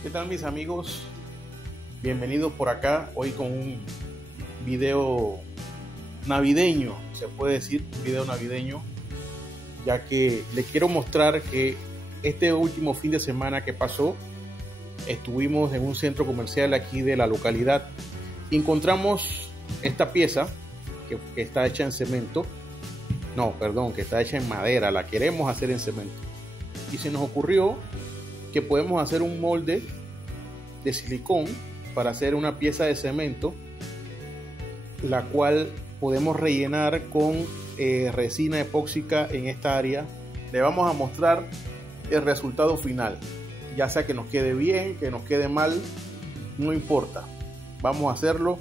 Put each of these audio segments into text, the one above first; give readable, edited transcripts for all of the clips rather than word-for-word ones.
¿Qué tal, mis amigos? Bienvenidos por acá hoy con un video navideño, se puede decir, un video navideño, ya que les quiero mostrar que este último fin de semana que pasó, estuvimos en un centro comercial aquí de la localidad y encontramos esta pieza que está hecha en cemento, que está hecha en madera, la queremos hacer en cemento. Y se nos ocurrió que podemos hacer un molde de silicón para hacer una pieza de cemento, la cual podemos rellenar con resina epóxica en esta área. Le vamos a mostrar el resultado final, ya sea que nos quede bien, que nos quede mal, no importa, vamos a hacerlo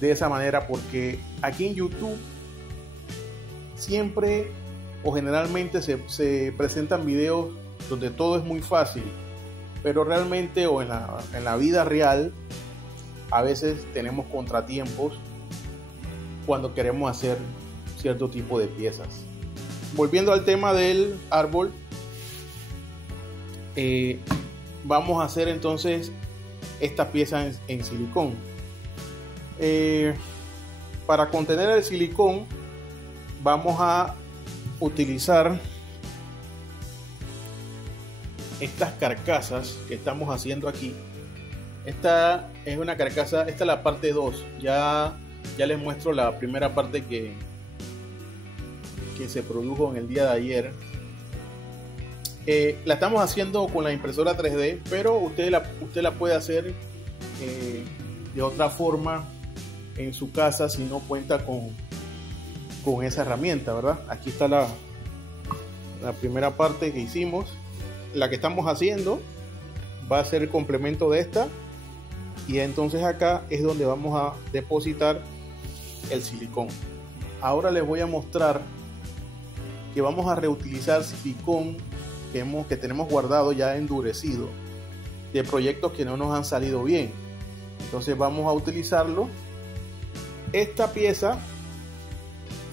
de esa manera, porque aquí en YouTube siempre o generalmente se presentan videos donde todo es muy fácil, pero realmente o en la vida real a veces tenemos contratiempos cuando queremos hacer cierto tipo de piezas. Volviendo al tema del árbol, vamos a hacer entonces esta pieza en silicón. Para contener el silicón vamos a utilizar estas carcasas que estamos haciendo aquí. Esta es una carcasa, esta es la parte 2. Ya les muestro la primera parte que se produjo en el día de ayer. La estamos haciendo con la impresora 3D, pero usted la puede hacer de otra forma en su casa si no cuenta con esa herramienta, ¿verdad? Aquí está la primera parte que hicimos. La que estamos haciendo va a ser el complemento de esta, y entonces acá es donde vamos a depositar el silicón. Ahora les voy a mostrar que vamos a reutilizar silicón que tenemos guardado ya endurecido de proyectos que no nos han salido bien. Entonces vamos a utilizarlo. Esta pieza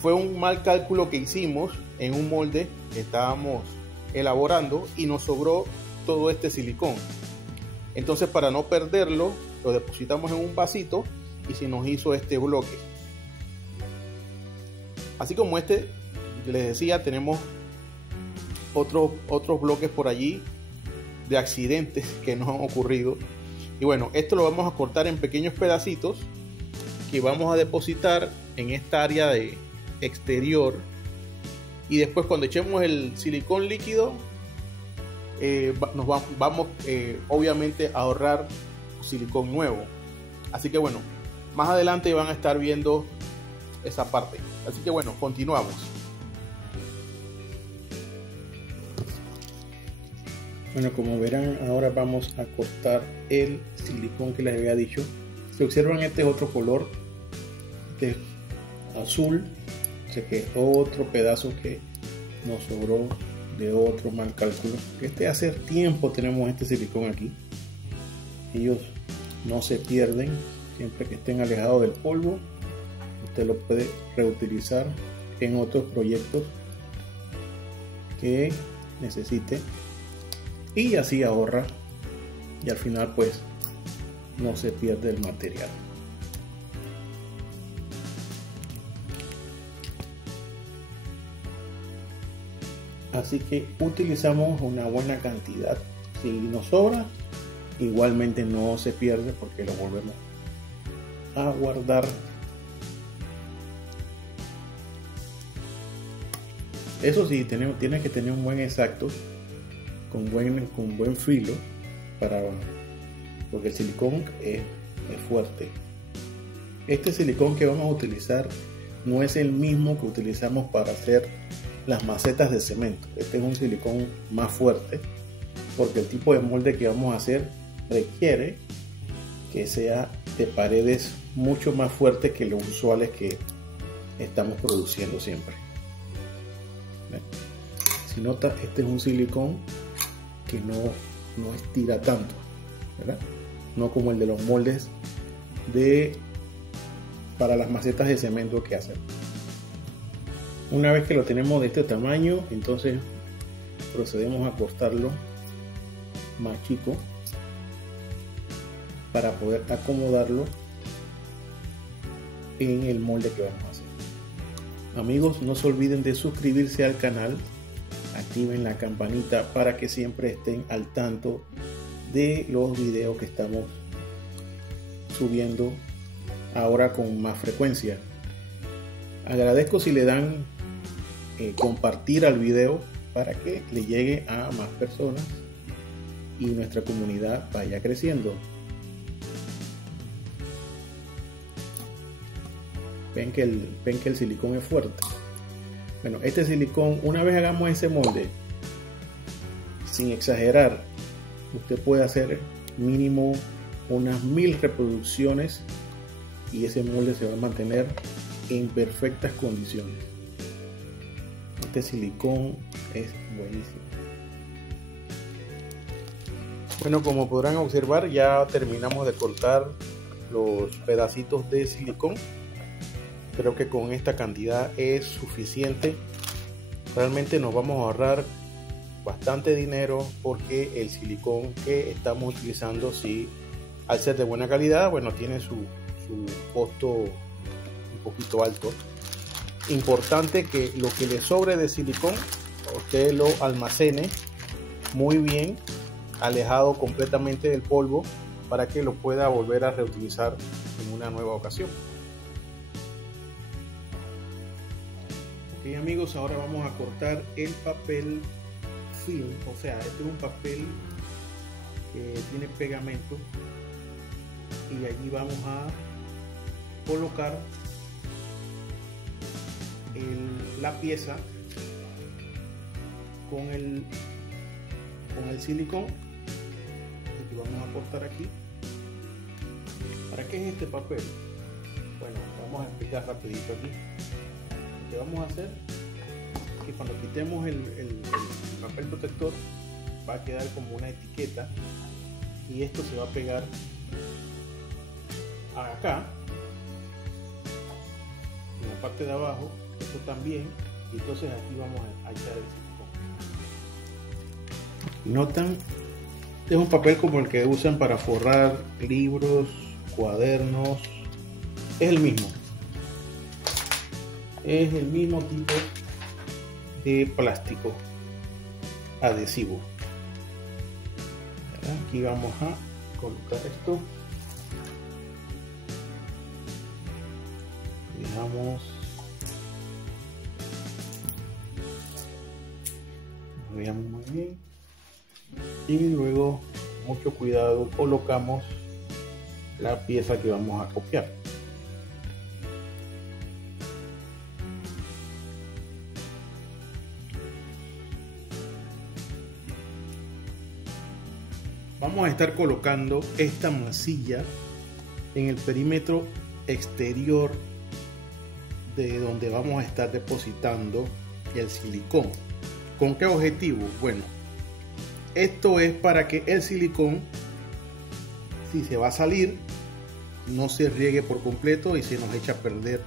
fue un mal cálculo que hicimos en un molde que estábamos elaborando y nos sobró todo este silicón. Entonces, para no perderlo, lo depositamos en un vasito y se nos hizo este bloque. Así como este, les decía, tenemos otros bloques por allí de accidentes que nos han ocurrido. Y bueno, esto lo vamos a cortar en pequeños pedacitos que vamos a depositar en esta área de exterior. Y después, cuando echemos el silicón líquido, vamos obviamente a ahorrar silicón nuevo. Así que bueno, más adelante van a estar viendo esa parte. Así que bueno, continuamos. Bueno, como verán, ahora vamos a cortar el silicón que les había dicho. Si observan, este es otro color, este es azul. Que otro pedazo que nos sobró de otro mal cálculo. Hace tiempo tenemos este silicón aquí. Ellos no se pierden, siempre que estén alejados del polvo. Usted lo puede reutilizar en otros proyectos que necesite, y así ahorra, y al final pues no se pierde el material. Así que utilizamos una buena cantidad. Si nos sobra, igualmente no se pierde porque lo volvemos a guardar. Eso sí, tiene que tener un buen exacto, con buen filo, porque el silicón es fuerte. Este silicón que vamos a utilizar no es el mismo que utilizamos para hacer las macetas de cemento. Este es un silicón más fuerte, porque el tipo de molde que vamos a hacer requiere que sea de paredes mucho más fuertes que los usuales que estamos produciendo siempre. Si nota, este es un silicón que no estira tanto, ¿verdad? No como el de los moldes para las macetas de cemento que hacen. Una vez que lo tenemos de este tamaño, entonces procedemos a cortarlo más chico para poder acomodarlo en el molde que vamos a hacer. Amigos, no se olviden de suscribirse al canal, activen la campanita para que siempre estén al tanto de los videos que estamos subiendo ahora con más frecuencia. Agradezco si le dan compartir al video para que le llegue a más personas y nuestra comunidad vaya creciendo. Ven que el silicón es fuerte. Bueno, este silicón, una vez hagamos ese molde, sin exagerar, usted puede hacer mínimo unas 1000 reproducciones y ese molde se va a mantener en perfectas condiciones. Este silicón es buenísimo. Bueno, como podrán observar, ya terminamos de cortar los pedacitos de silicón. Creo que con esta cantidad es suficiente. Realmente nos vamos a ahorrar bastante dinero porque el silicón que estamos utilizando, sí, al ser de buena calidad, bueno, tiene su costo un poquito alto. Importante que lo que le sobre de silicón usted lo almacene muy bien, alejado completamente del polvo, para que lo pueda volver a reutilizar en una nueva ocasión. Ok, amigos, ahora vamos a cortar el papel film, o sea, este es un papel que tiene pegamento, y allí vamos a colocar la pieza con el silicón que vamos a cortar aquí. ¿Para qué es este papel? Bueno, vamos a explicar rapidito aquí. Lo que vamos a hacer es que cuando quitemos el papel protector va a quedar como una etiqueta, y esto se va a pegar acá en la parte de abajo, esto también, y entonces aquí vamos a echar el silicón. Notan, este es un papel como el que usan para forrar libros, cuadernos, es el mismo tipo de plástico adhesivo. Aquí vamos a colocar esto. Lo veamos muy bien, y luego mucho cuidado colocamos la pieza que vamos a copiar. Vamos a estar colocando esta masilla en el perímetro exterior de donde vamos a estar depositando el silicón. ¿Con qué objetivo? Bueno, esto es para que el silicón, si se va a salir, no se riegue por completo y se nos echa a perder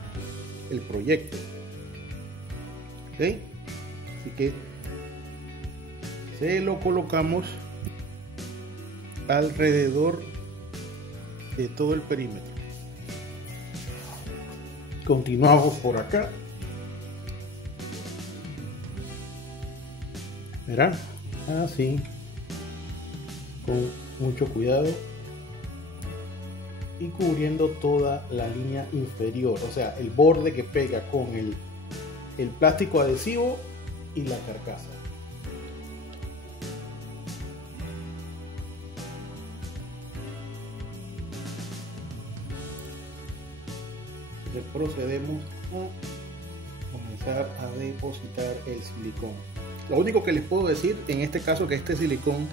el proyecto. ¿Ok? Así que se lo colocamos alrededor de todo el perímetro. Continuamos por acá. Verán, así, con mucho cuidado, y cubriendo toda la línea inferior, o sea, el borde que pega con el plástico adhesivo y la carcasa. Procedemos a comenzar a depositar el silicón. Lo único que les puedo decir en este caso, que este silicón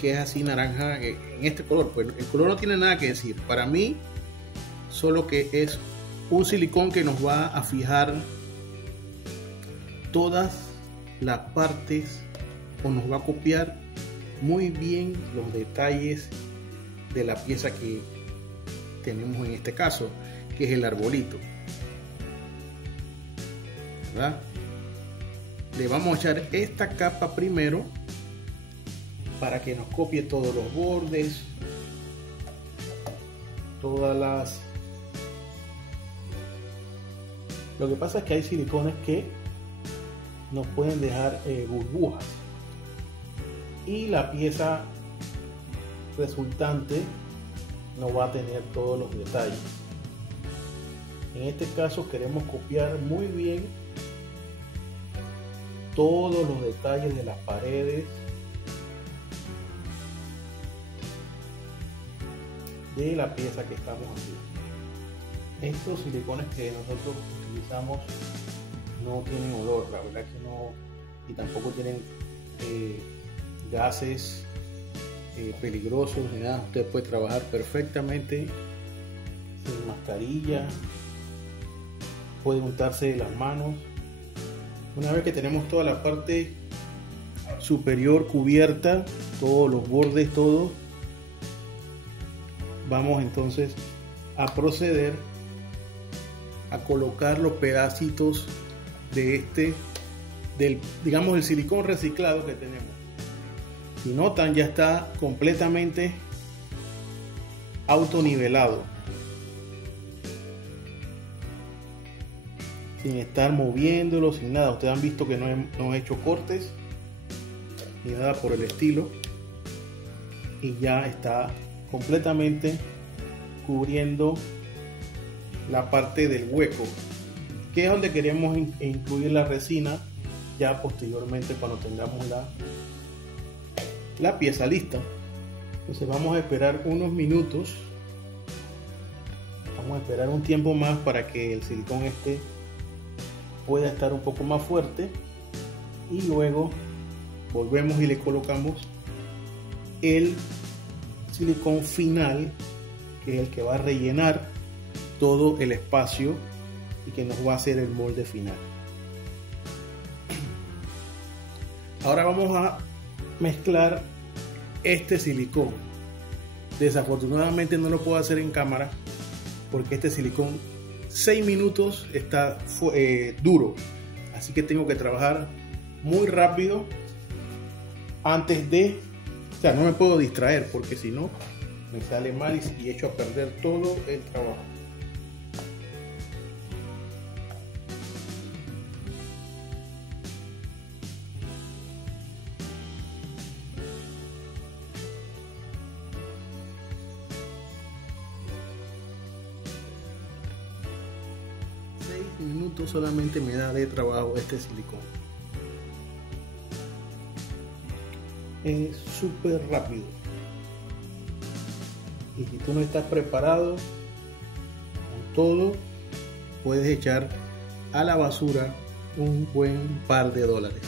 que es así naranja, en este color, pues el color no tiene nada que decir para mí, solo que es un silicón que nos va a fijar todas las partes, o nos va a copiar muy bien los detalles de la pieza que tenemos en este caso, que es el arbolito, ¿verdad? Le vamos a echar esta capa primero para que nos copie todos los bordes todas las... Lo que pasa es que hay silicones que nos pueden dejar burbujas y la pieza resultante no va a tener todos los detalles. En este caso queremos copiar muy bien todos los detalles de las paredes de la pieza que estamos haciendo. Estos silicones que nosotros utilizamos no tienen olor, la verdad que no, y tampoco tienen gases peligrosos ni nada. Usted puede trabajar perfectamente sin mascarilla, puede untarse las manos. Una vez que tenemos toda la parte superior cubierta, todos los bordes, todo, vamos entonces a proceder a colocar los pedacitos de digamos el silicón reciclado que tenemos. Si notan, ya está completamente autonivelado, sin estar moviéndolo, sin nada. Ustedes han visto que no he hecho cortes ni nada por el estilo, y ya está completamente cubriendo la parte del hueco, que es donde queremos incluir la resina ya posteriormente cuando tengamos la pieza lista. Entonces vamos a esperar unos minutos, vamos a esperar un tiempo más para que el silicón pueda estar un poco más fuerte, y luego volvemos y le colocamos el silicón final, que es el que va a rellenar todo el espacio y que nos va a hacer el molde final. Ahora vamos a mezclar este silicón. Desafortunadamente no lo puedo hacer en cámara porque este silicón 6 minutos está duro, así que tengo que trabajar muy rápido antes de, o sea, no me puedo distraer porque si no me sale mal y echo a perder todo el trabajo. Minutos solamente me da de trabajo este silicón. Es súper rápido, y si tú no estás preparado con todo, puedes echar a la basura un buen par de dólares.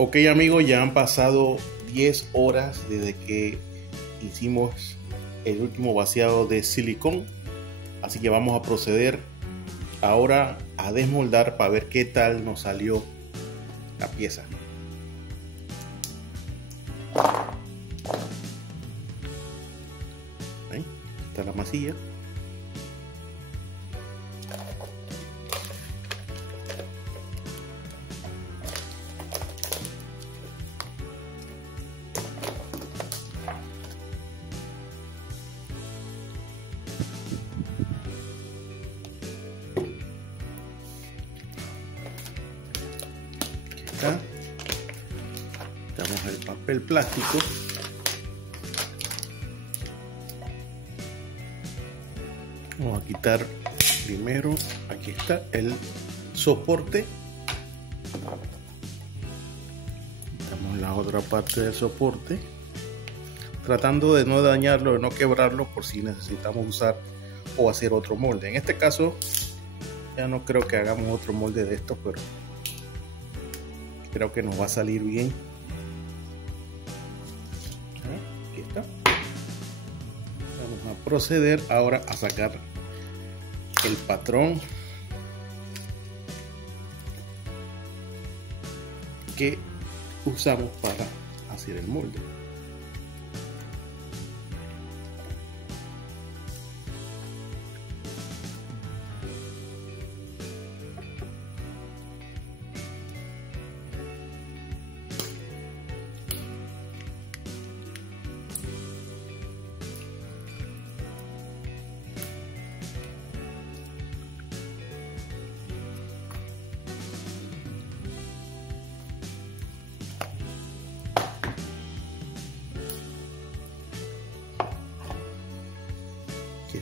Ok amigos, ya han pasado 10 horas desde que hicimos el último vaciado de silicón, así que vamos a proceder ahora a desmoldar para ver qué tal nos salió la pieza. Ahí está la masilla. Quitamos el papel plástico. Vamos a quitar primero, aquí está el soporte. Quitamos la otra parte del soporte, tratando de no dañarlo, de no quebrarlo, por si necesitamos usar o hacer otro molde. En este caso ya no creo que hagamos otro molde de estos, pero creo que nos va a salir bien. Aquí está. Vamos a proceder ahora a sacar el patrón que usamos para hacer el molde.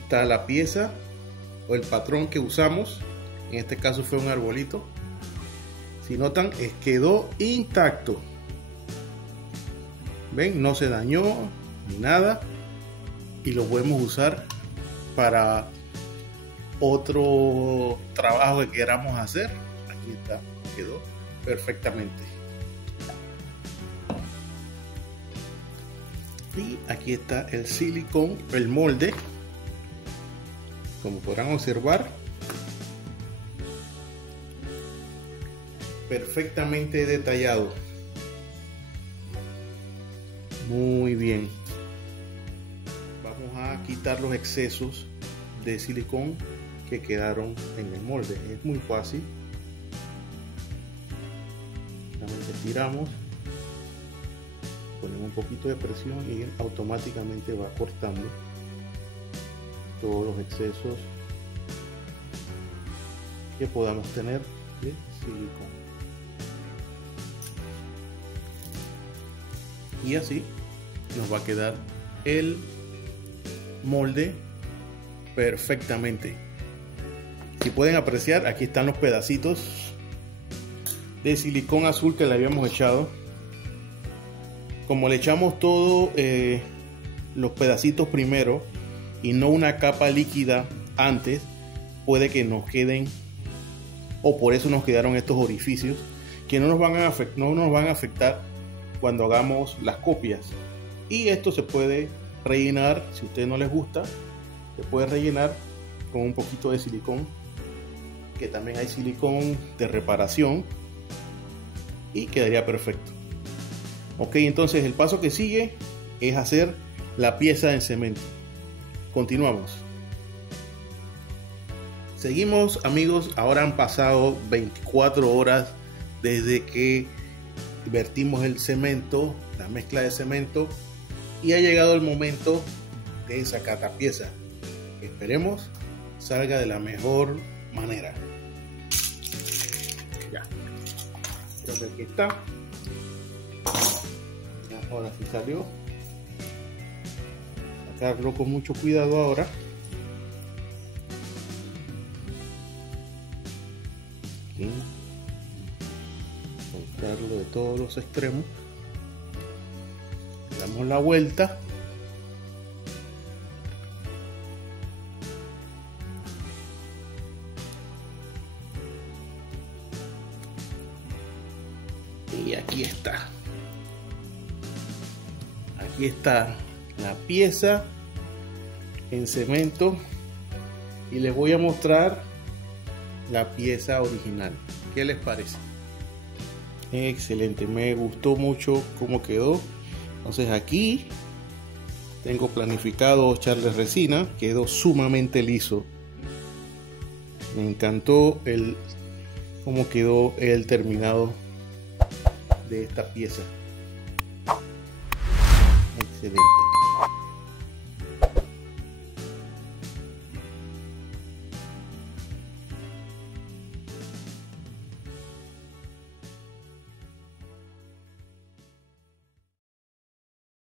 está la pieza o el patrón que usamos. En este caso fue un arbolito. Si notan, quedó intacto. Ven, no se dañó ni nada. Y lo podemos usar para otro trabajo que queramos hacer. Aquí está, quedó perfectamente. Y aquí está el silicón, el molde. Como podrán observar, perfectamente detallado. Muy bien. Vamos a quitar los excesos de silicón que quedaron en el molde. Es muy fácil. Solamente tiramos, ponemos un poquito de presión y él automáticamente va cortando todos los excesos que podamos tener de silicón. Y así nos va a quedar el molde perfectamente. Si pueden apreciar, aquí están los pedacitos de silicón azul que le habíamos echado. Como le echamos todos los pedacitos primero y no una capa líquida antes, puede que nos queden, o por eso nos quedaron estos orificios que no nos van a afectar cuando hagamos las copias. Y esto se puede rellenar, si a ustedes no les gusta, se puede rellenar con un poquito de silicón, que también hay silicón de reparación, y quedaría perfecto. Ok, entonces el paso que sigue es hacer la pieza en cemento. Continuamos. Seguimos, amigos. Ahora han pasado 24 horas desde que vertimos el cemento, la mezcla de cemento, y ha llegado el momento de sacar la pieza. Esperemos salga de la mejor manera. Ya, creo que aquí está. Ya, ahora sí salió. Sacarlo con mucho cuidado ahora. Aquí. Cortarlo de todos los extremos. Damos la vuelta. Y aquí está. Aquí está la pieza en cemento. Y les voy a mostrar la pieza original. ¿Qué les parece? Excelente, me gustó mucho cómo quedó. Entonces aquí tengo planificado echarle resina. Quedó sumamente liso. Me encantó cómo quedó el terminado de esta pieza. Excelente.